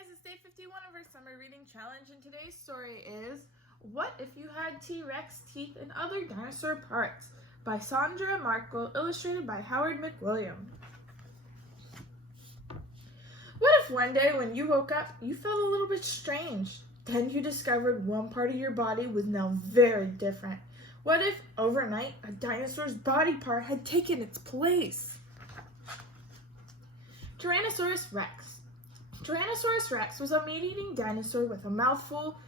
guys, it's day 51 of our summer reading challenge, and today's story is What If You Had T-Rex Teeth and Other Dinosaur Parts by Sandra Markle, illustrated by Howard McWilliam. What if one day when you woke up, you felt a little bit strange? Then you discovered one part of your body was now very different. What if overnight a dinosaur's body part had taken its place? Tyrannosaurus Rex. Tyrannosaurus Rex was a meat-eating dinosaur with a mouthful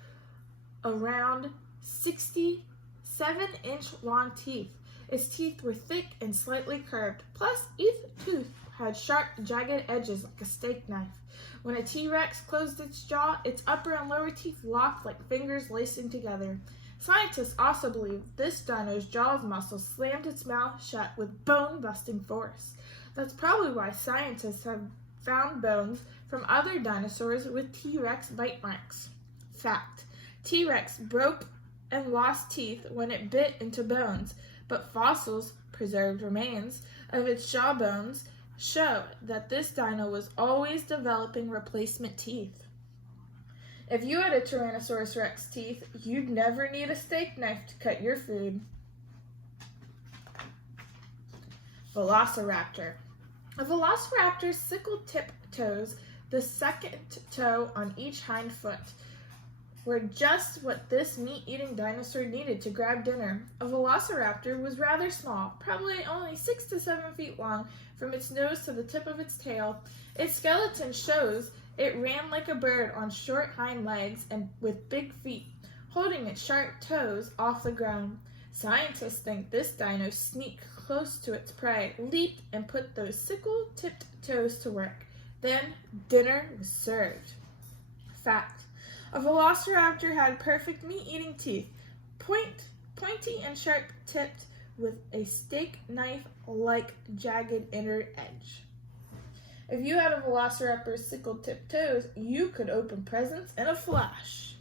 around 67-inch long teeth. Its teeth were thick and slightly curved, plus each tooth had sharp, jagged edges like a steak knife. When a T-Rex closed its jaw, its upper and lower teeth locked like fingers lacing together. Scientists also believe this dino's jaws muscles slammed its mouth shut with bone-busting force. That's probably why scientists have found bones from other dinosaurs with T-Rex bite marks. Fact: T-Rex broke and lost teeth when it bit into bones, but fossils, preserved remains, of its jaw bones show that this dino was always developing replacement teeth. If you had a Tyrannosaurus Rex teeth, you'd never need a steak knife to cut your food. Velociraptor. A velociraptor's sickle-tipped toes, the second toe on each hind foot, were just what this meat-eating dinosaur needed to grab dinner. A velociraptor was rather small, probably only 6 to 7 feet long from its nose to the tip of its tail. Its skeleton shows it ran like a bird on short hind legs and with big feet, holding its sharp toes off the ground. Scientists think this dino sneaked close to its prey, leaped, and put those sickle-tipped toes to work. Then dinner was served. Fact: a velociraptor had perfect meat-eating teeth, pointy and sharp-tipped, with a steak knife-like jagged inner edge. If you had a velociraptor's sickle-tipped toes, you could open presents in a flash.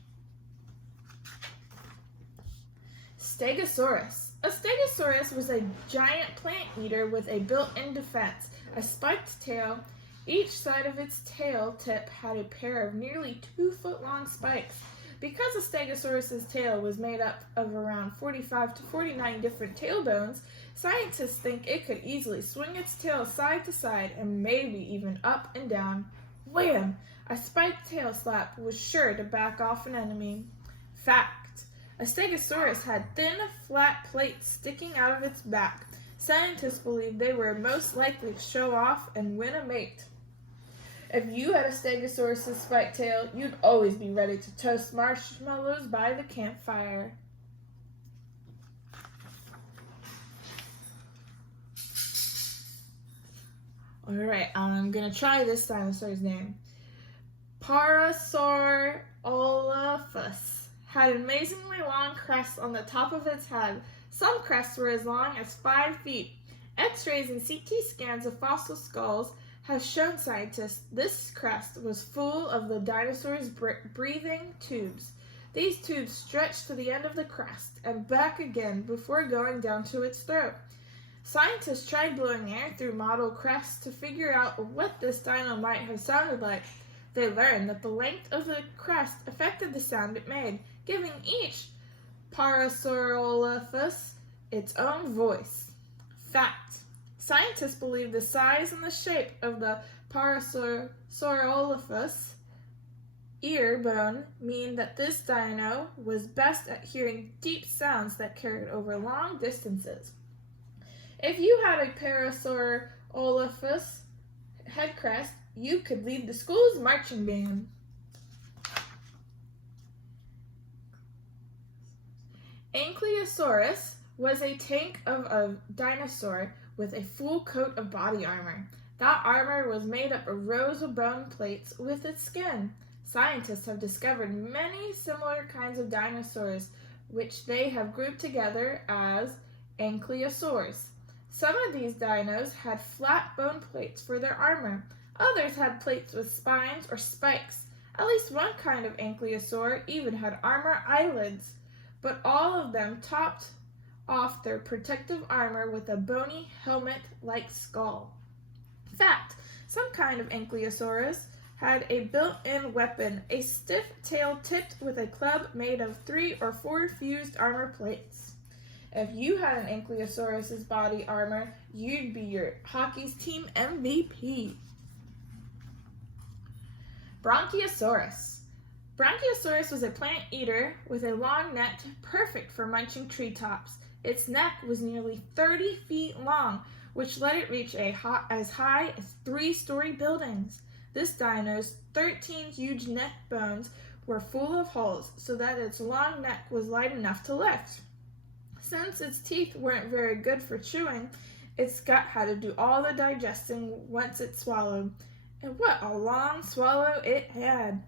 Stegosaurus. A stegosaurus was a giant plant eater with a built-in defense, a spiked tail. Each side of its tail tip had a pair of nearly 2-foot-long spikes. Because a stegosaurus's tail was made up of around 45 to 49 different tail bones, scientists think it could easily swing its tail side to side and maybe even up and down. Wham! A spiked tail slap was sure to back off an enemy. Fact: a stegosaurus had thin, flat plates sticking out of its back. Scientists believe they were most likely to show off and win a mate. If you had a stegosaurus's spiked tail, you'd always be ready to toast marshmallows by the campfire. Alright, I'm going to try this dinosaur's name. Parasaurolophus. Had amazingly long crests on the top of its head. Some crests were as long as 5 feet. X-rays and CT scans of fossil skulls have shown scientists this crest was full of the dinosaur's breathing tubes. These tubes stretched to the end of the crest and back again before going down to its throat. Scientists tried blowing air through model crests to figure out what this dino might have sounded like. They learned that the length of the crest affected the sound it made, giving each Parasaurolophus its own voice. Fact: scientists believe the size and the shape of the Parasaurolophus ear bone mean that this dino was best at hearing deep sounds that carried over long distances. If you had a Parasaurolophus head crest, you could lead the school's marching band. Ankylosaurus was a tank of a dinosaur with a full coat of body armor. That armor was made up of rows of bone plates with its skin. Scientists have discovered many similar kinds of dinosaurs, which they have grouped together as ankylosaurs. Some of these dinos had flat bone plates for their armor. Others had plates with spines or spikes. At least one kind of ankylosaur even had armor eyelids, but all of them topped off their protective armor with a bony helmet-like skull. Fact: some kind of ankylosaurus had a built-in weapon, a stiff tail tipped with a club made of 3 or 4 fused armor plates. If you had an Ankylosaurus's body armor, you'd be your hockey's team MVP. Bronchiosaurus. Bronchiosaurus was a plant eater with a long neck perfect for munching treetops. Its neck was nearly 30 feet long, which let it reach as high as 3-story buildings. This dino's 13 huge neck bones were full of holes so that its long neck was light enough to lift. Since its teeth weren't very good for chewing, its gut had to do all the digesting once it swallowed. And what a long swallow it had!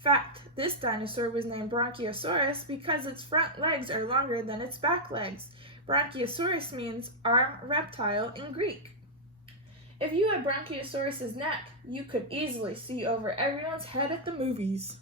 Fact, this dinosaur was named Bronchiosaurus because its front legs are longer than its back legs. Bronchiosaurus means arm reptile in Greek. If you had Bronchiosaurus's neck, you could easily see over everyone's head at the movies.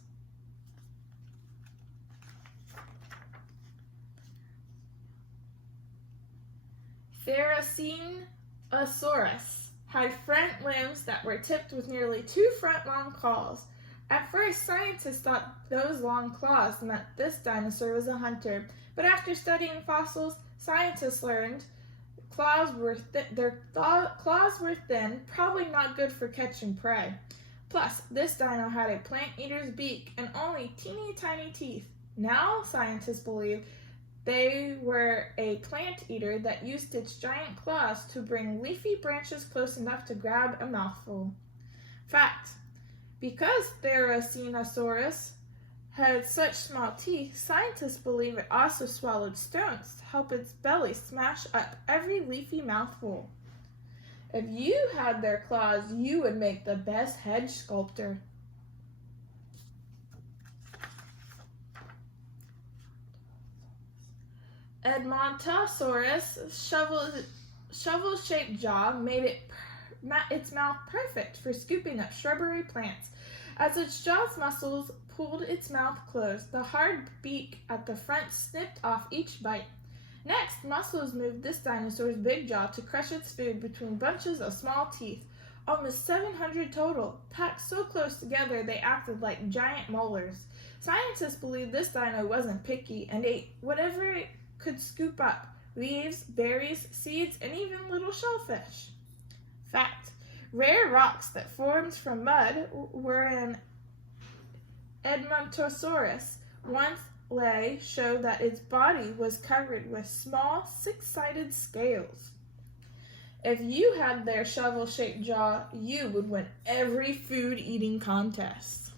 Therizinosaurus had front limbs that were tipped with nearly 2 front long claws. At first, scientists thought those long claws meant this dinosaur was a hunter, but after studying fossils, scientists learned their claws were thin, probably not good for catching prey. Plus, this dino had a plant eater's beak and only teeny tiny teeth. Now, scientists believe they were a plant eater that used its giant claws to bring leafy branches close enough to grab a mouthful. Fact: because Therizinosaurus had such small teeth, scientists believe it also swallowed stones to help its belly smash up every leafy mouthful. If you had their claws, you would make the best hedge sculptor. Edmontosaurus' shovel-shaped jaw made its mouth perfect for scooping up shrubbery plants. As its jaw's muscles pulled its mouth closed, the hard beak at the front snipped off each bite. Next, muscles moved this dinosaur's big jaw to crush its food between bunches of small teeth, almost 700 total, packed so close together they acted like giant molars. Scientists believe this dino wasn't picky and ate whatever it could scoop up: leaves, berries, seeds, and even little shellfish. Fact: rare rocks that formed from mud were in Edmontosaurus. One lay showed that its body was covered with small, 6-sided scales. If you had their shovel-shaped jaw, you would win every food-eating contest.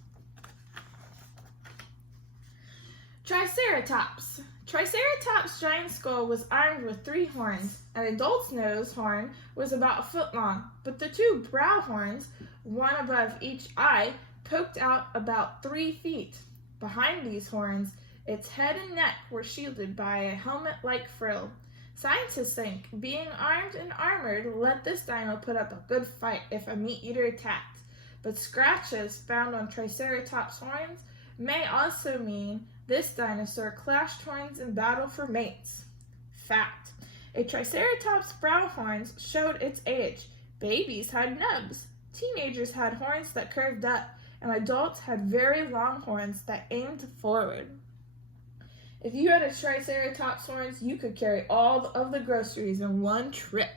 Triceratops. Triceratops' giant skull was armed with 3 horns. An adult's nose horn was about a foot long, but the 2 brow horns, one above each eye, poked out about 3 feet. Behind these horns, its head and neck were shielded by a helmet-like frill. Scientists think being armed and armored let this dino put up a good fight if a meat-eater attacked. But scratches found on Triceratops' horns may also mean this dinosaur clashed horns in battle for mates. Fact: a Triceratops' brow horns showed its age. Babies had nubs. Teenagers had horns that curved up, and adults had very long horns that aimed forward. If you had a Triceratops' horns, you could carry all of the groceries in one trip.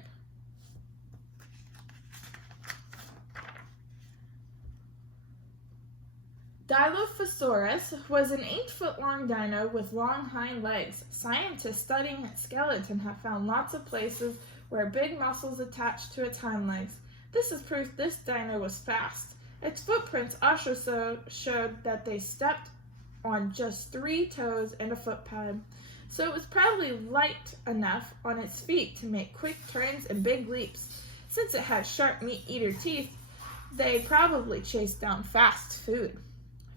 Dilophosaurus was an 8-foot-long dino with long hind legs. Scientists studying its skeleton have found lots of places where big muscles attached to its hind legs. This is proof this dino was fast. Its footprints also showed that they stepped on just 3 toes and a foot pad, so it was probably light enough on its feet to make quick turns and big leaps. Since it had sharp meat-eater teeth, they probably chased down fast food.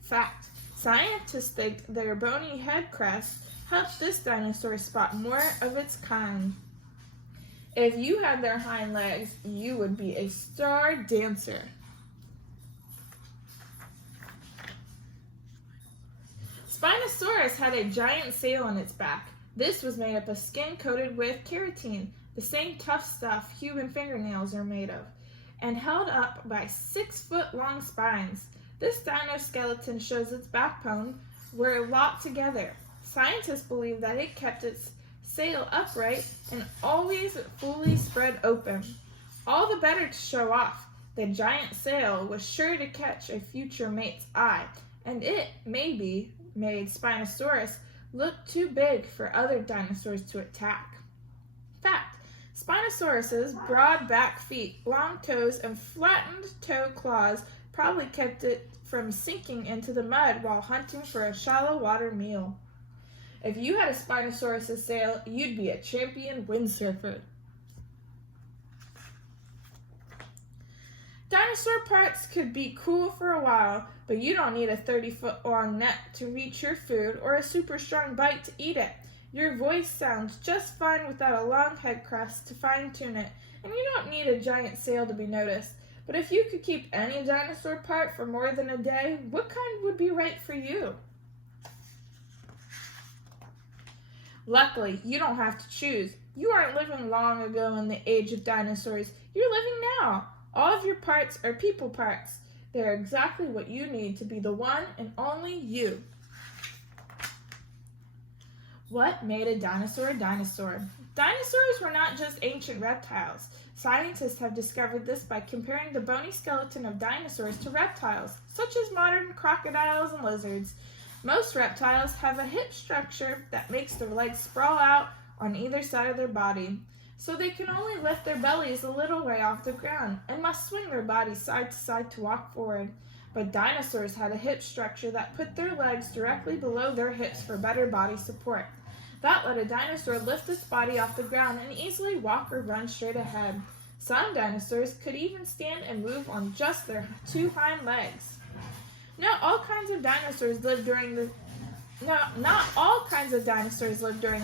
Fact: scientists think their bony head crest helped this dinosaur spot more of its kind. If you had their hind legs, you would be a star dancer. Spinosaurus had a giant sail on its back. This was made up of skin coated with keratin, the same tough stuff human fingernails are made of, and held up by 6-foot-long spines. This dinoskeleton shows its backbone were locked together. Scientists believe that it kept its sail upright and always fully spread open. All the better to show off. The giant sail was sure to catch a future mate's eye, and it, maybe, made Spinosaurus look too big for other dinosaurs to attack. Fact: Spinosaurus's broad back feet, long toes, and flattened toe claws probably kept it from sinking into the mud while hunting for a shallow water meal. If you had a Spinosaurus sail, you'd be a champion windsurfer. Dinosaur parts could be cool for a while, but you don't need a 30-foot long neck to reach your food or a super strong bite to eat it. Your voice sounds just fine without a long head crest to fine-tune it, and you don't need a giant sail to be noticed. But if you could keep any dinosaur part for more than a day, what kind would be right for you? Luckily, you don't have to choose. You aren't living long ago in the age of dinosaurs. You're living now. All of your parts are people parts. They're exactly what you need to be the one and only you. What made a dinosaur a dinosaur? Dinosaurs were not just ancient reptiles. Scientists have discovered this by comparing the bony skeleton of dinosaurs to reptiles, such as modern crocodiles and lizards. Most reptiles have a hip structure that makes their legs sprawl out on either side of their body, so they can only lift their bellies a little way off the ground and must swing their bodies side to side to walk forward. But dinosaurs had a hip structure that put their legs directly below their hips for better body support. That let a dinosaur lift its body off the ground and easily walk or run straight ahead. Some dinosaurs could even stand and move on just their two hind legs. Not all kinds of dinosaurs lived during the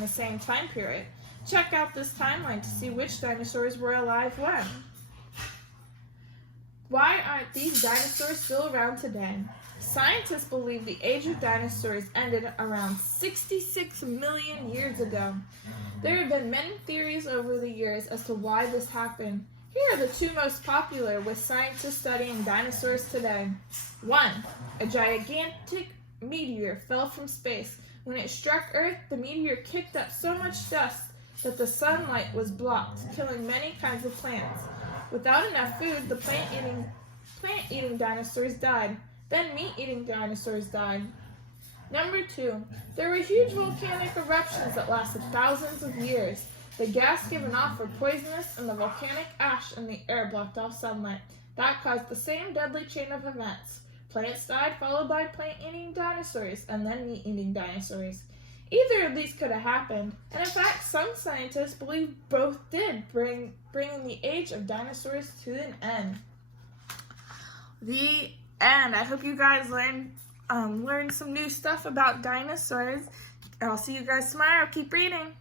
same time period. Check out this timeline to see which dinosaurs were alive when. Why aren't these dinosaurs still around today? Scientists believe the age of dinosaurs ended around 66 million years ago. There have been many theories over the years as to why this happened. Here are the two most popular with scientists studying dinosaurs today. 1. A gigantic meteor fell from space. When it struck Earth, the meteor kicked up so much dust that the sunlight was blocked, killing many kinds of plants. Without enough food, the plant-eating dinosaurs died. Then meat-eating dinosaurs died. Number 2. There were huge volcanic eruptions that lasted thousands of years. The gas given off were poisonous, and the volcanic ash in the air blocked off sunlight. That caused the same deadly chain of events. Plants died, followed by plant-eating dinosaurs, and then meat-eating dinosaurs. Either of these could have happened, and in fact, some scientists believe both did, bringing the age of dinosaurs to an end. The end. I hope you guys learned some new stuff about dinosaurs. I'll see you guys tomorrow. Keep reading.